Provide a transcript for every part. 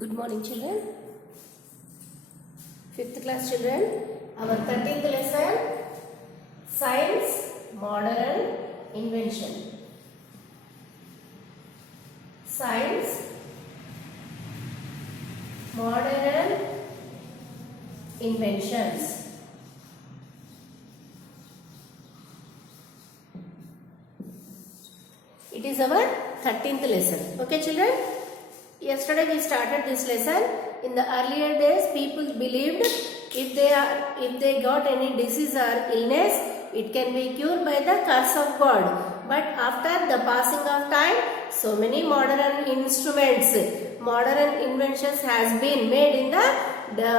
Good morning, children. 5th class children. Our 13th lesson, Science, Modern Invention. Science, Modern Inventions. It is our 13th lesson. Okay, children? Yesterday we started this lesson. In the earlier days, people believed if they got any disease or illness, it can be cured by the curse of God. But after the passing of time, so many modern instruments, modern inventions has been made in the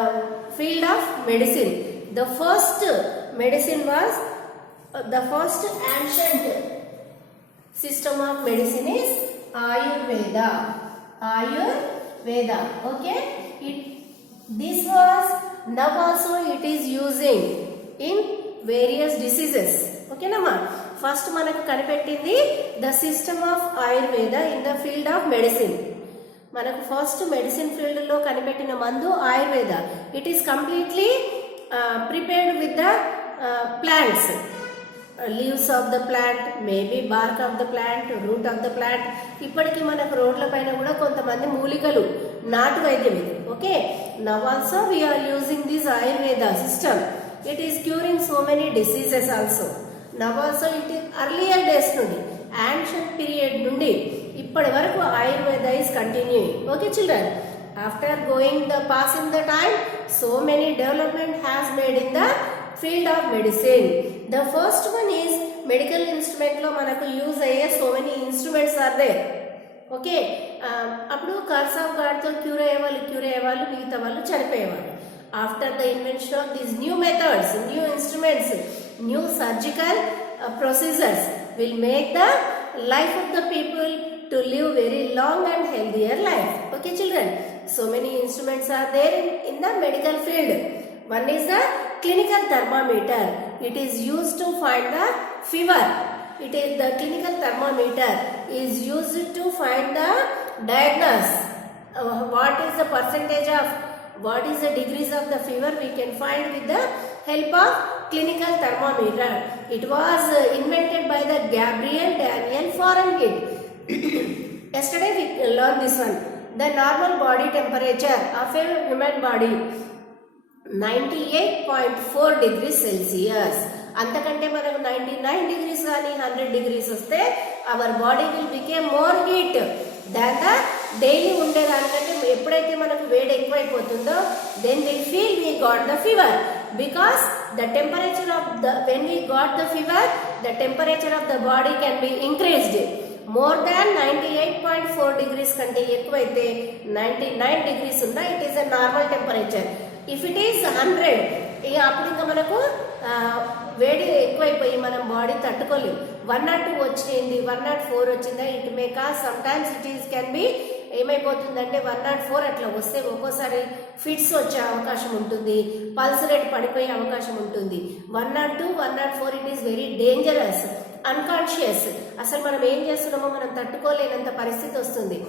field of medicine. The first medicine was the first ancient system of medicine is Ayurveda. Okay, this was now also it is using in various diseases. Okay, nama. First manaku kanipettindi the system of Ayurveda in the field of medicine. Manaku first medicine field lo kanipettina mandu Ayurveda. It is completely prepared with the plants. Leaves of the plant, maybe bark of the plant, root of the plant. ఇప్పటికి మనకు రోడ్ల పైన కూడా కొంతమంది మూలికలు నాటు వైద్యం ఇది. Okay, now also we are using this Ayurveda system. It is curing so many diseases also. Now also it is earlier days నుండి ancient period నుండి ఇప్పటి వరకు Ayurveda is continuing. Okay, children. After passing the time, so many development has made in the field of medicine. The first one is medical instrument lo manaku use ayye so many instruments are there. Okay, appudu curse of God tho cure ayevallu migitha vallu chanipoyevallu. After the invention of these new methods, new instruments, new surgical procedures will make the life of the people to live very long and healthier life. Okay, children, so many instruments are there in the medical field. One is the clinical thermometer. It is used to find the fever. The clinical thermometer is used to find the diagnosis. What is the percentage of, what is the degrees of the fever we can find with the help of clinical thermometer. It was invented by the Gabriel Daniel Fahrenheit. Yesterday we learned this one. The normal body temperature of a human body 98.4 degrees Celsius. అంతకంటే మనకు 99 degrees కానీ 100 degrees వస్తే our body will became more heat than the daily ఉండేదానికంటే ఎప్పుడైతే మనకు వేడి ఎక్కువైపోతుందో then we feel we got the fever because the temperature of the when we got the fever the temperature of the body can be increased more than 98.4 degrees కంటే ఎక్కువైతే 99 degrees ఉందా it is a normal temperature. If it is 100 ఇక అప్పుడు ఇంకా మనకు వేడి ఎక్కువైపోయి మనం బాడీ తట్టుకోలేము. 102 వచ్చింది, 104 వచ్చిందా, it may cause sometimes it is can be ఏమైపోతుందంటే 104 అట్లా వస్తే ఒక్కోసారి ఫిట్స్ వచ్చే అవకాశం ఉంటుంది, పల్స్ రేట్ పడిపోయే అవకాశం ఉంటుంది. 102, 104 it is very dangerous, unconscious. అసలు మనం ఏం చేస్తున్నామో మనం తట్టుకోలేనంత పరిస్థితి వస్తుంది.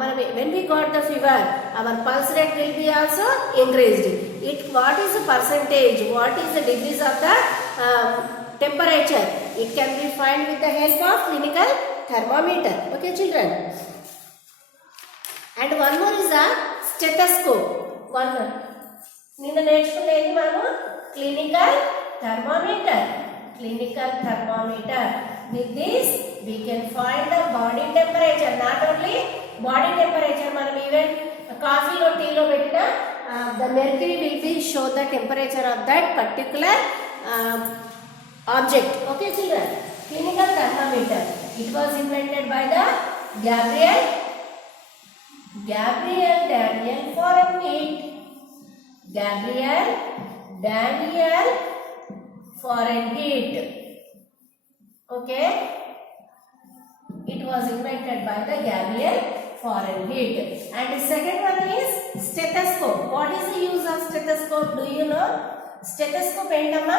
మనం when we got the fever, our pulse rate will be also increased. What is the percentage, what is the degrees of the temperature? It can be found with the help of clinical thermometer. Okay, children. And one more is a stethoscope. One more. నిన్న నేర్చుకునేది మనము clinical thermometer. Clinical thermometer. With this we can find the body temperature. Not only body temperature, మనం even కాఫీలో టీలో పెట్టిన the mercury will be show the temperature of that particular object. Okay, children. Clinical thermometer. It was invented by the Gabriel Daniel Fahrenheit. Gabriel Daniel Fahrenheit. Okay, it was invented by the Gabriel Fahrenheit. And the second one is stethoscope. What is the use of stethoscope? Do you know? Stethoscope ఏంటమ్మా,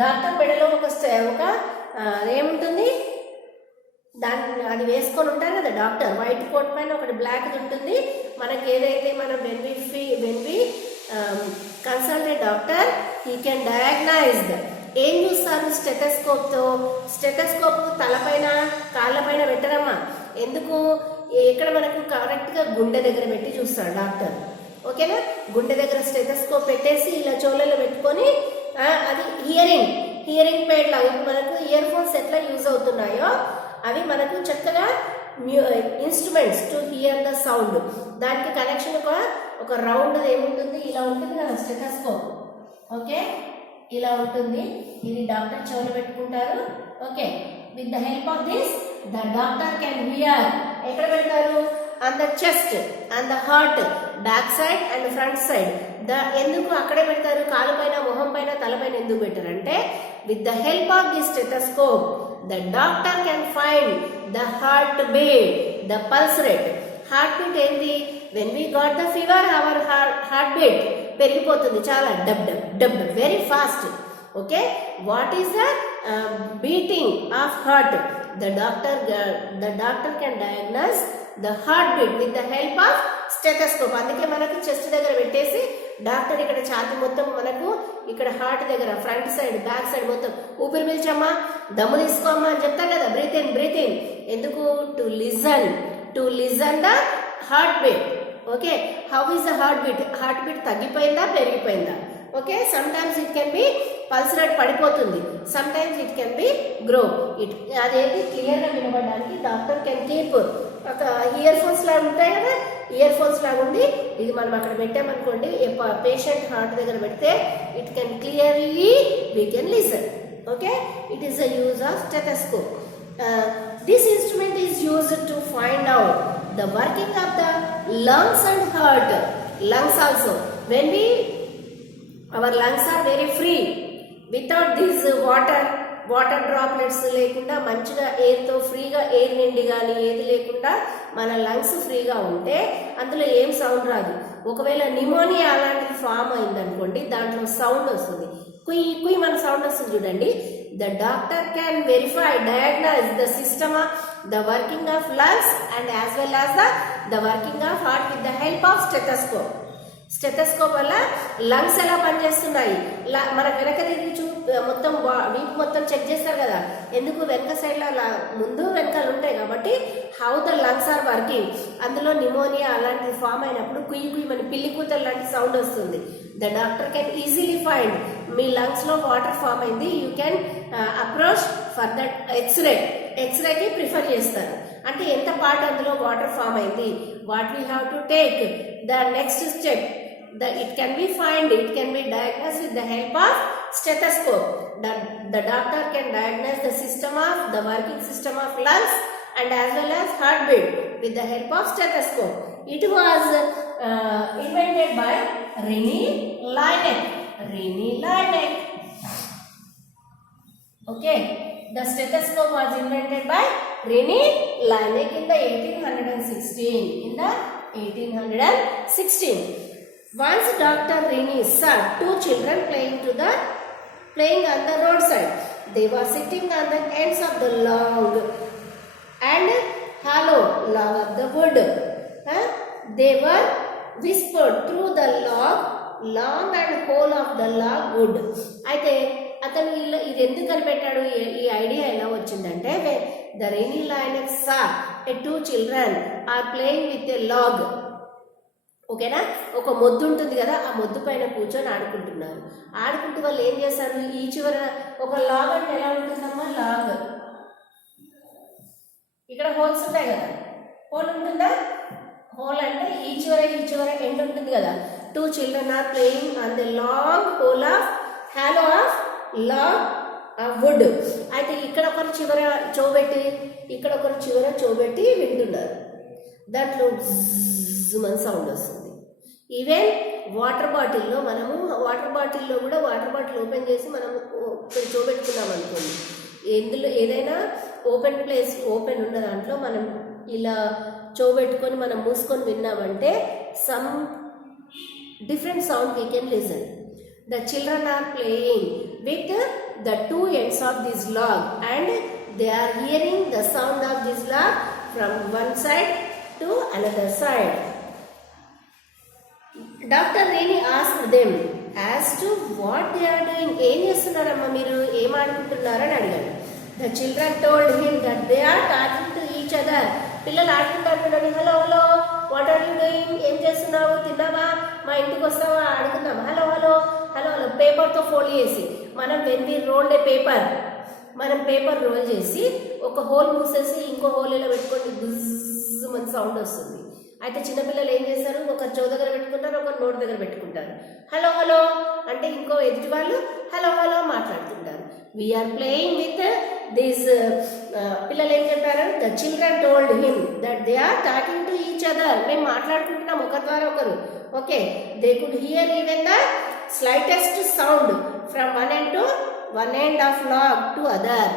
doctor మెడలో ఒక ఏముంటుంది దాన్ని అది వేసుకొని ఉంటారు కదా doctor, white coat పైన ఒకటి బ్లాక్ ఉంటుంది, మనకి ఏదైతే మనం when we consult a doctor he can diagnose. ఏం చూస్తారు స్టెటస్కోప్తో? స్టెటస్కోప్ తలపైన కాళ్ళపైన పెట్టరమ్మా. ఎందుకు? ఎక్కడ మనకు కరెక్ట్గా గుండె దగ్గర పెట్టి చూస్తాడు డాక్టర్. ఓకేనా? గుండె దగ్గర స్టెటస్కోప్ పెట్టేసి ఇలా చెవులలో పెట్టుకొని అది హియరింగ్ పేడ్ లాగా ఇప్పుడు మనకు ఇయర్ ఫోన్స్ ఎట్లా యూజ్ అవుతున్నాయో అవి మనకు చక్కగా instruments to hear the sound. దానికి కనెక్షన్ ఒక రౌండ్ ఏముంటుంది, ఇలా ఉంటుంది కదా స్టెటస్కోప్. ఓకే, ఇలా ఉంటుంది. ఇది డాక్టర్ చెవులు పెట్టుకుంటారు. Okay, with the help of this the doctor can hear. ఎక్కడ పెడతారు? On the chest, on the heart, back side and front side. ఎందుకు అక్కడే పెడతారు? కాలు పైన, మొహం పైన, తలపైన ఎందుకు పెట్టారంటే with the help of the stethoscope the doctor can find the heart beat, the pulse rate. Heart beat ఏంటి? When we got the fever our heart beat పెరిగిపోతుంది చాలా, dub dub dub very fast. Okay, what is the beating of heart? The doctor can diagnose the heart beat with the help of stethoscope. అందుకే మనకు chest దగ్గర పెట్టేసి doctor ఇక్కడ ఛాతీ మొత్తం మనకు ఇక్కడ హార్ట్ దగ్గర ఫ్రంట్ సైడ్, బ్యాక్ సైడ్ మొత్తం ఊపిరి పీల్చమ్మా, దమ్ము తీసుకోమ్మా అని చెప్తారు కదా. Breathe in. ఎందుకు? To listen the heart beat. Okay, how is the heart beat? Heart beat తగ్గిపోయిందా పెరిగిపోయిందా? Okay, sometimes it can be pulse rate పడిపోతుంది, sometimes it can be grow. అదేంటి క్లియర్గా వినబడడానికి డాక్టర్ కెన్ కీప్ ఒక earphones లాగా ఉంటాయి కదా, ఇయర్ ఫోన్స్ లాగా ఉండి ఇది మనం అక్కడ పెట్టామనుకోండి, పేషెంట్ హార్ట్ దగ్గర పెడితే it can clearly we can listen. Okay, it is the use of stethoscope. This instrument is used to find out the working of the lungs and heart. Lungs also when our lungs are very free without these water droplets లేకుండా మంచిగా ఎయిర్తో ఫ్రీగా air నిండి కానీ ఏది లేకుండా మన lungs ఫ్రీగా ఉంటే అందులో ఏం సౌండ్ రాదు. ఒకవేళ నిమోనియా అలాంటిది ఫామ్ అయిందనుకోండి, దాంట్లో సౌండ్ వస్తుంది, కుయ్ కుయ్ మన సౌండ్ వస్తుంది చూడండి. The doctor can diagnose the system of the working of lungs and as well as the working of heart with the help of stethoscope. Stethoscope వల్ల లంగ్స్ ఎలా పనిచేస్తున్నాయి, మన వెనక తిరిగి మొత్తం వీపు మొత్తం చెక్ చేస్తారు కదా. ఎందుకు? వెనక సైడ్లో ముందు వెనకాల ఉంటాయి కాబట్టి how the lungs are working. అందులో నిమోనియా అలాంటిది ఫామ్ అయినప్పుడు కుయ్యి కుయ్యి మన పిల్లి కూతలు లాంటి సౌండ్ వస్తుంది. The doctor can easily find మీ లంగ్స్లో వాటర్ ఫామ్ అయింది. You can approach for that ఎక్స్రేకి ప్రిఫర్ చేస్తారు. అంటే ఎంత పార్ట్ అందులో వాటర్ ఫామ్ అయింది, what we have to take the next step. It can be diagnosed with the help of stethoscope. The doctor can diagnose the working system of lungs and as well as heartbeat with the help of stethoscope. It was invented by René Laennec. Okay, the stethoscope was invented by René Laennec in the 1816. Once Dr. René saw two children playing on the roadside. They were sitting on the ends of the long and hollow log of the wood. They were whispered through the long and whole of the log wood. అయితే అతను ఇది ఎందుకు కనిపెట్టాడు? ఈ idea ఎలా వచ్చిందంటే the René Laennec saw two children are playing with a log. ఓకేనా, ఒక మొద్దు ఉంటుంది కదా, ఆ మొద్దు పైన కూర్చొని ఆడుకుంటున్నారు. ఆడుకుంటూ వాళ్ళు ఏం చేస్తారు, ఈ చివర ఒక లాగ్ అంటే ఎలా ఉంటుందమ్మా, లాగ్ ఇక్కడ హోల్స్ ఉంటాయి కదా, హోల్ ఉంటుందా, హోల్ అంటే ఈ చివర ఎండ్ ఉంటుంది కదా. Two children are playing on the long hole of hollow of log of wood. అయితే ఇక్కడ ఒకరు చివర చోబెట్టి, ఇక్కడ ఒకరు చివర చోబెట్టి వింటున్నారు. దాంట్లో మన సౌండ్ వస్తుంది. ఈవెన్ వాటర్ బాటిల్లో వాటర్ బాటిల్ ఓపెన్ చేసి మనం చూపెట్టుకున్నాం అనుకోండి, ఏదైనా ఓపెన్ ప్లేస్ ఓపెన్ ఉన్న దాంట్లో మనం ఇలా చూపెట్టుకొని మనం మూసుకొని విన్నామంటే some different sound we can listen. The children are playing with the two ends of this log and they are hearing the sound of this log from one side to another side. Doctor Rene asked them as to what they are doing. ఏం చేస్తున్నారమ్మా మీరు, ఏం ఆడుకుంటున్నారని అడిగాడు. The children told him that they are talking to each other. పిల్లలు ఆడుకుంటారు, hello hello what are you doing, ఏం చేస్తున్నావు, తిన్నావా, మా ఇంటికి వస్తావా, ఆడుకుందాం, హలో హలో హలో హలో. పేపర్తో ఫోల్డ్ చేసి మనం when we rolled a paper, మనం పేపర్ రోల్ చేసి ఒక హోల్ మూసేసి ఇంకో హోల్ ఇలా పెట్టుకొని గుజ్జు మంచి సౌండ్ వస్తుంది. అయితే చిన్నపిల్లలు ఏం చేస్తారు, ఒక చెవు దగ్గర పెట్టుకుంటారు, ఒక నోటి దగ్గర పెట్టుకుంటారు. హలో హలో అంటే ఇంకో ఎదుటి వాళ్ళు హలో హలో మాట్లాడుతుంటారు. We are playing with this. పిల్లలు ఏం చెప్పారు, the children told him that they are talking to each other. మేము మాట్లాడుకుంటున్నాం ఒకరి ద్వారా ఒకరు. Okay, they could hear even the slightest sound from one end of log to other.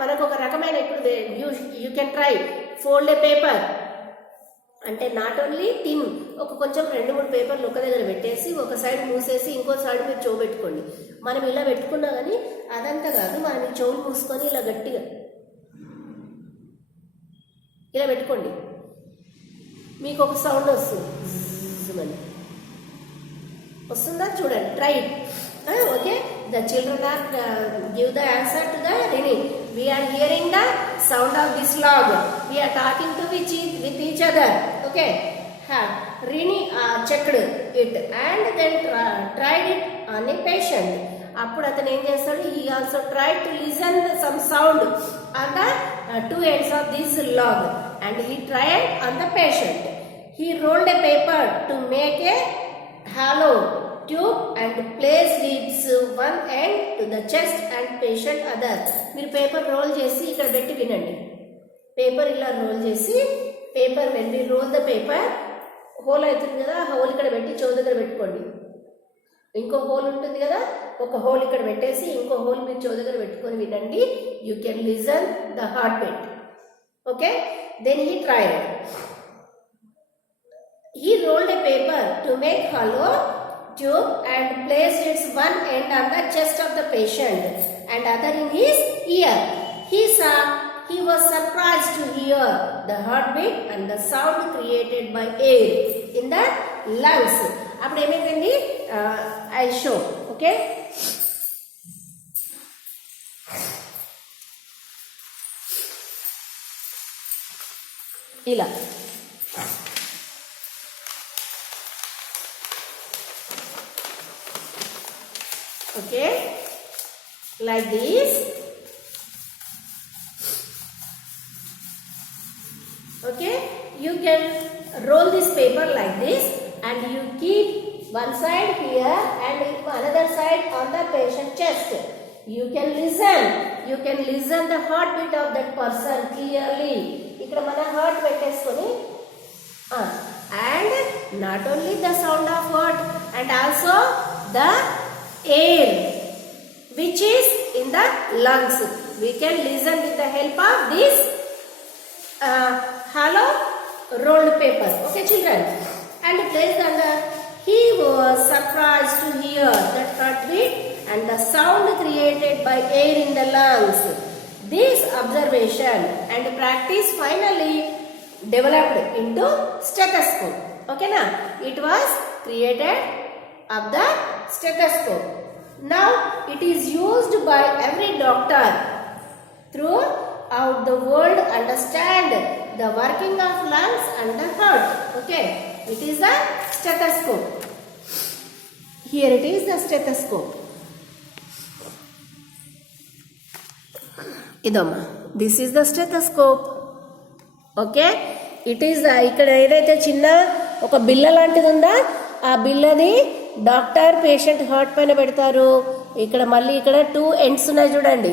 మనకు ఒక రకమైన, ఇప్పుడు you can try fold a paper అంటే నాట్ ఓన్లీ థిన్, కొంచెం 2-3 పేపర్లు ఒక దగ్గర పెట్టేసి ఒక సైడ్ మూసేసి ఇంకో సైడ్ మీరు చెవు పెట్టుకోండి. మనం ఇలా పెట్టుకున్నా కానీ అదంతా కాదు, మనం ఈ చెవులు మూసుకొని ఇలా గట్టిగా ఇలా పెట్టుకోండి, మీకు ఒక సౌండ్ వస్తుంది. వస్తుందా చూడండి, try it. Okay, the children or give the answer to the reading. We are hearing the sound of this log. We are talking to with each other. Okay. Rini checked it and then tried it on a patient. అప్పుడు అతను ఏం చేస్తాడు, he also tried to listen some sound on the two ends of this log and he tried on the patient. He rolled a paper to make a hollow tube and placed its one end to the chest and patient other. మీరు paper roll చేసి ఇక్కడ పెట్టి వినండి. Paper ఇలా role చేసి paper when we roll the paper whole అవుతుంది కదా, ఆ హోల్ ఇక్కడ పెట్టి చెవు దగ్గర పెట్టుకోండి. ఇంకో హోల్ ఉంటుంది కదా, ఒక హోల్ ఇక్కడ పెట్టేసి ఇంకో హోల్ మీరు చెవు దగ్గర పెట్టుకొని వినండి. You can listen the heart beat. Okay, then he tried. He rolled a paper to make hollow tube and placed its one end on the chest of the patient and other in his ear. He was surprised to hear the heartbeat and the sound created by air in the lungs. అప్పుడు ఏమైందండి, I show. Okay, ఇలా okay, like this. Okay, you can roll this paper like this and you keep one side here and another side on the patient chest. You can listen the heartbeat of that person clearly. ఇక్కడ మన heart పెట్టేసుకొని and not only the sound of heart and also the air which is in the lungs. We can listen with the help of this hollow rolled paper. Okay children, and placed under. He was surprised to hear that heartbeat and the sound created by air in the lungs. This observation and practice finally developed into stethoscope. Okay na, it was created of the stethoscope. Now it is used by every doctor throughout the world understand the working of lungs and the heart. Okay, it is the stethoscope. Here it is the stethoscope. idamma, this is the stethoscope. Okay, it is ఇక్కడ ఏదైతే చిన్న ఒక బిల్ల లాంటిది ఉందా, ఆ బిల్లది doctor patient heart పైన పెడతారు. ఇక్కడ మళ్ళీ ఇక్కడ 2 ఎండ్స్ ఉన్నాయి చూడండి,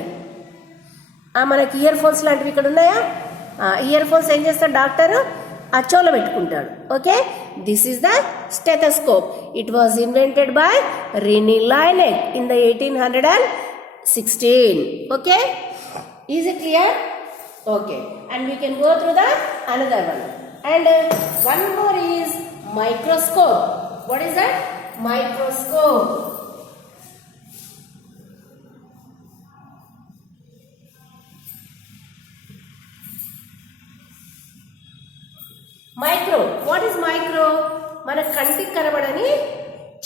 మనకి ఇయర్ ఫోన్స్ లాంటివి ఇక్కడ ఉన్నాయా, ఇయర్ ఫోన్స్ ఏం చేస్తాడు డాక్టర్, ఆ చెవులో పెట్టుకుంటాడు. Okay, this is the stethoscope. It was invented by Rene Laennec in the 1816. Okay, is it clear? Okay, and we can go through the another one. And one more is microscope. What is that? Microscope. Micro. What is micro? మన కంటికి కనబడని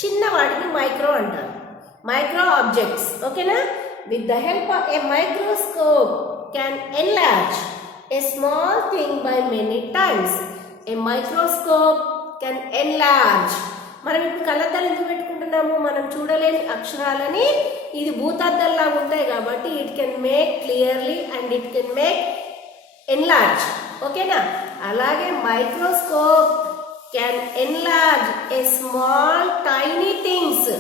చిన్న వాటిని micro అంటారు, micro objects. ఓకేనా? With the help of A microscope can enlarge a small thing by many times. A microscope can enlarge. మనం ఇప్పుడు కళ్ళద్దాలు ఎందుకు పెట్టుకుంటున్నాము? మనం చూడలేని అక్షరాలని ఇది భూతద్దల్లాగా ఉంటాయి కాబట్టి it can make clearly and it can make enlarge. ఓకేనా? అలాగే microscope can enlarge a small tiny things,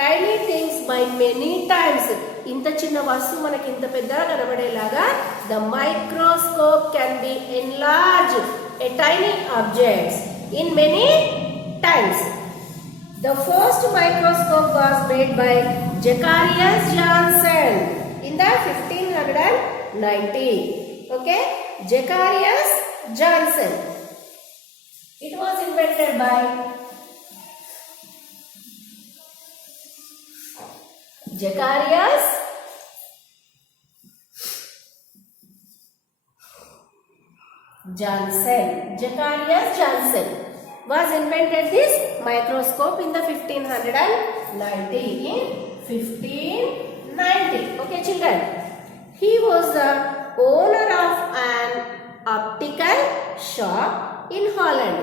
tiny things by many times. ఇంత చిన్న వస్తువు మనకి ఇంత పెద్దగా కనబడేలాగా the microscope can be enlarge a tiny objects in many times. The first microscope was made by Zacharias Janssen in the 1590. Okay, Zacharias Janssen. It was invented by Zacharias Janssen. Zacharias Janssen was invented this microscope in the 1590. In 1590. Okay, children. He was the owner of an optical shop in Holland.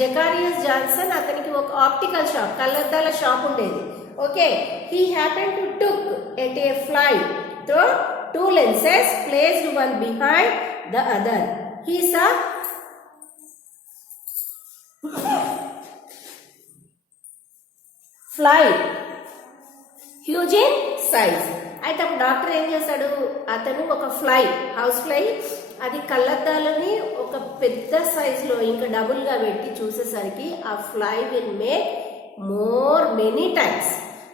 Zacharias Janssen అతనికి ఒక optical shop, కళ్ళద్దాల shop ఉండేది. Okay, he happened to took at a flight through two lenses placed one behind the other. He saw fly huge in size. అయితే doctor ఏం చేశాడు? అతను ఒక fly, house fly, అది కళ్ళద్దాలని ఒక పెద్ద సైజులో ఇంకా డబుల్గా పెట్టి చూసేసరికి ఆ fly will make many times,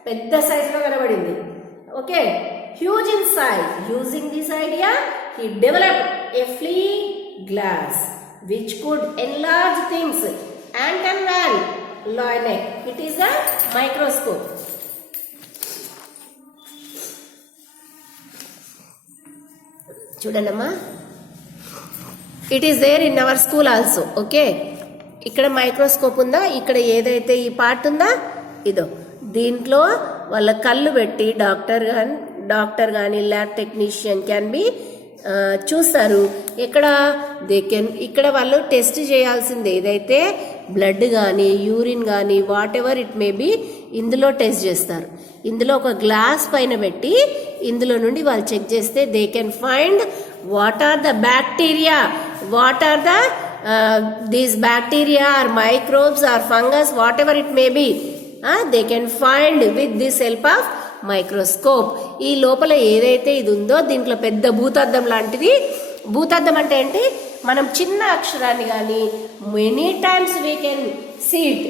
పెద్ద సైజులో కనబడింది. Okay, huge in size. Using this idea he developed a flea glass which could enlarge things. Anton van Leeuwenhoek. It is a microscope. చూడండమ్మా, it is there in our school also. Okay, ఇక్కడ microscope ఉందా, ఇక్కడ ఏదైతే ఈ part ఉందా ఇదో, దీంట్లో వాళ్ళ కళ్ళు పెట్టి డాక్టర్ కానీ ల్యాబ్ టెక్నీషియన్ క్యాన్ బి చూస్తారు. ఇక్కడ వాళ్ళు టెస్ట్ చేయాల్సింది ఏదైతే బ్లడ్ కానీ యూరిన్ కానీ what ever it may B ఇందులో టెస్ట్ చేస్తారు. ఇందులో ఒక గ్లాస్ పైన పెట్టి ఇందులో నుండి వాళ్ళు చెక్ చేస్తే they can find what are the bacteria, what are the these bacteria are microbes are fungus whatever it may be they can find with this help of microscope. ఈ లోపల ఏదైతే ఇది ఉందో దీంట్లో పెద్ద భూతద్దం లాంటిది. భూతద్దం అంటే ఏంటి? మనం చిన్న అక్షరాన్ని కానీ many times we can see it.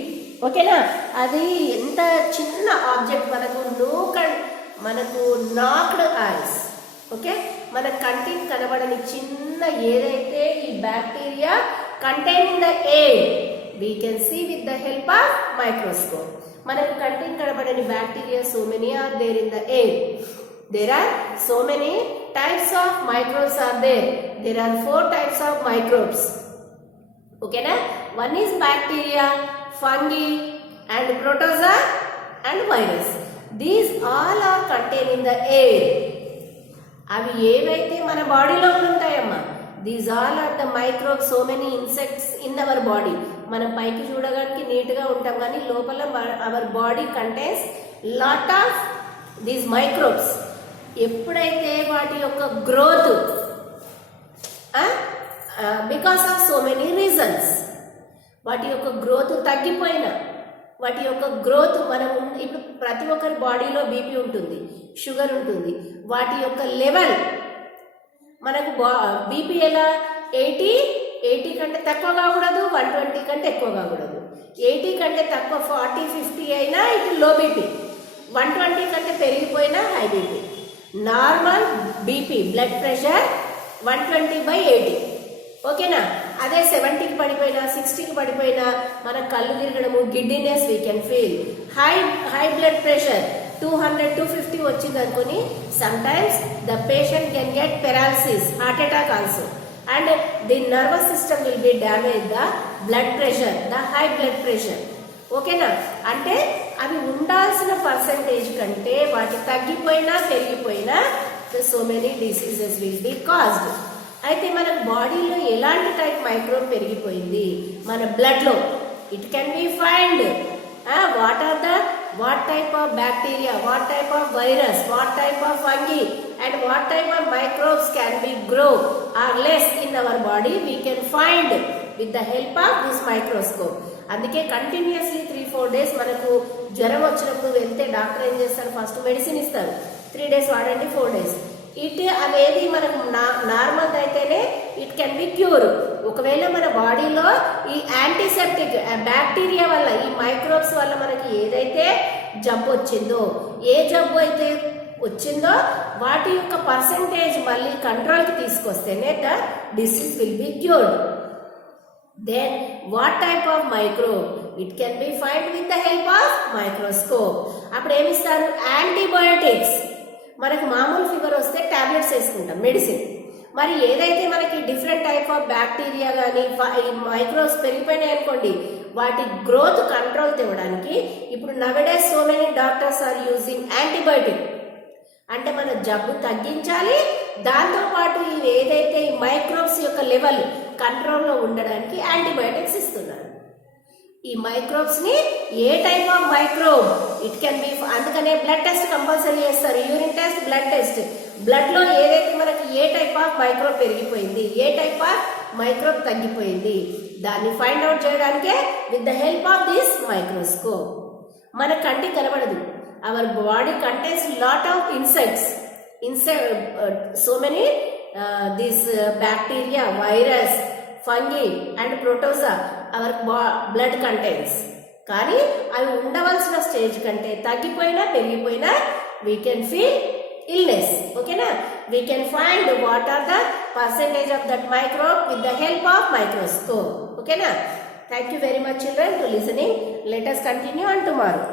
ఓకేనా? అది ఎంత చిన్న ఆబ్జెక్ట్, మనకు నాక్డ్ ఐస్. ఓకే, మన కంటికి కనబడని చిన్న ఏదైతే ఈ bacteria contain in the air we can see with the help of microscope. మనకు కంటికి కనబడని bacteria so many are there in the air. There are so many types of microbes are there. There are 4 types of microbes. Okay na? One is bacteria, fungi and protozoa and virus. These all are contained in the air. అవి ఏవైతే మన బాడీలో ఉంటాయమ్మా, these all are the microbes. So many insects in our body. మనం పైకి చూడడానికి నీట్గా ఉంటాం కానీ లోపల our body contains lot of these microbes. ఎప్పుడైతే వాటి యొక్క growth because of so many reasons వాటి యొక్క గ్రోత్ తగ్గిపోయినా, వాటి యొక్క గ్రోత్ మనం ఇప్పుడు ప్రతి ఒక్కరి బాడీలో బీపీ ఉంటుంది, షుగర్ ఉంటుంది. వాటి యొక్క లెవెల్ మనకు బీపీ ఎలా 80 కంటే తక్కువ కాకూడదు, 120 కంటే ఎక్కువ కాకూడదు. 80 కంటే తక్కువ 40-50 అయినా ఇది లో బీపీ, 120 కంటే పెరిగిపోయినా high BP. Normal BP blood pressure 120/80. ఓకేనా? అదే 70కి పడిపోయినా 60కి పడిపోయినా మన కళ్ళు తిరగడము, giddiness we can feel. High blood pressure 200-250 వచ్చింది అనుకుని some times the patient can get paralysis, heart attack also. and the nervous system will be damaged, the blood pressure, the high blood pressure. ఓకేనా? అంటే అవి ఉండాల్సిన percentage కంటే వాటి తగ్గిపోయినా పెరిగిపోయినా so many diseases will be caused. అయితే మన బాడీలో ఎలాంటి టైప్ మైక్రోబ్ పెరిగిపోయింది? మన బ్లడ్లో it can be find what type of bacteria, what type of virus, what type of fungi and what type of microbes can be grow or less in our body, we can find with the help of this microscope. అందుకే continuously 3-4 days మనకు జ్వరం వచ్చినప్పుడు వెళ్తే doctor ఏం చేస్తారు? First medicine ఇస్తారు, 3 days వాడండి, 4 days. It అనేది మనకు నార్మల్ అయితేనే ఇట్ కెన్ బి క్యూర్. ఒకవేళ మన బాడీలో ఈ యాంటీసెప్టిక్ బ్యాక్టీరియా వల్ల, ఈ మైక్రోబ్స్ వల్ల మనకి ఏదైతే జబ్బు వచ్చిందో, ఏ జబ్బు అయితే వచ్చిందో వాటి యొక్క పర్సంటేజ్ మళ్ళీ కంట్రోల్కి తీసుకొస్తేనే the disease will be cured. Then what type of microbe? It can be found with the help of microscope. అప్పుడు ఏమిస్తారు? యాంటీబయోటిక్స్. మనకు మామూలు ఫీవర్ వస్తే టాబ్లెట్స్ వేసుకుంటాం, మెడిసిన్. మరి ఏదైతే మనకి డిఫరెంట్ టైప్ ఆఫ్ బ్యాక్టీరియా కానీ మైక్రోబ్స్ పెరిగిపోయినాయి అనుకోండి, వాటి గ్రోత్ కంట్రోల్ తేవడానికి ఇప్పుడు nowadays so many doctors are using antibiotic. అంటే మన జబ్బు తగ్గించాలి, దాంతోపాటు ఇవి ఏదైతే ఈ మైక్రోబ్స్ యొక్క లెవెల్ కంట్రోల్లో ఉండడానికి యాంటీబయోటిక్స్ ఇస్తున్నారు. ఈ మైక్రోబ్స్ ని ఏ type of microbe it can be, అందుకనే బ్లడ్ టెస్ట్ కంపల్సరీ చేస్తారు, urine test, blood test. Blood లో ఏదైతే మనకి ఏ టైప్ ఆఫ్ మైక్రోబ్ పెరిగిపోయింది, ఏ టైప్ ఆఫ్ మైక్రోబ్ తగ్గిపోయింది, దాన్ని ఫైండ్ అవుట్ చేయడానికే with the help of this microscope. మన కంటికి కనబడదు. Our body contains lot of insects, so many this bacteria, virus, fungi and protozoa our blood contains. కానీ అవి ఉండవలసిన స్టేజ్ కంటే తగ్గిపోయినా పెరిగిపోయినా we can feel illness. ఓకేనా? We can find what are the percentage of that microbe with the help of microscope. ఓకేనా? Thank you very much children to listening. Let us continue on tomorrow.